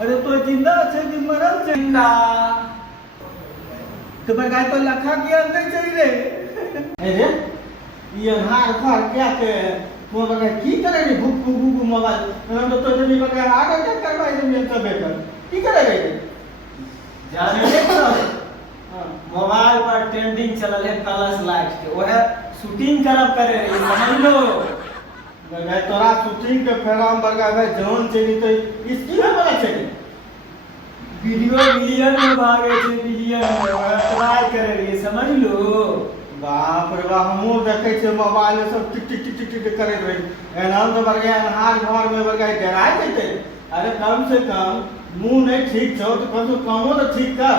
अरे तो जिंदा छे कि मरल छे? जिंदा। तो बगाय तो लखा के अंदर चली रे। अरे ये हार फार क्या के वो बगाय की करे रे भूख भूख भूख मोबाइल हम तो जब बगाय हार्ट अटैक करवाई दे मेरे सब बेटा की करे रे जाने ले मोबाइल पर ट्रेंडिंग चलल है कलश लाइट के वो है शूटिंग करब करे ये समझ लो। बगाय तोरा शूटिंग के फेराम बगाय भाई जौन चली तो इसकी है बड़ा चली वीडियो मिलियन में भागे छे मिलियन में ट्राई करे ये समझ लो। बाप रे बाप हमहू देखे छे मोबाइल में सब टिक टिक टिक टिक टिक करत रहे एनाम तो बरगे अनहार घर में बरगे डराय देते। अरे कम से कम मुंह नहीं ठीक छो तो कम से कमो तो ठीक कर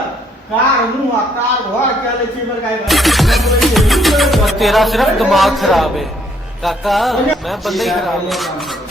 कार मुंह आ कार घर के ले छी बरगे तेरा सिर्फ दिमाग खराब है काका, मैं बंदे ही खराब हूँ।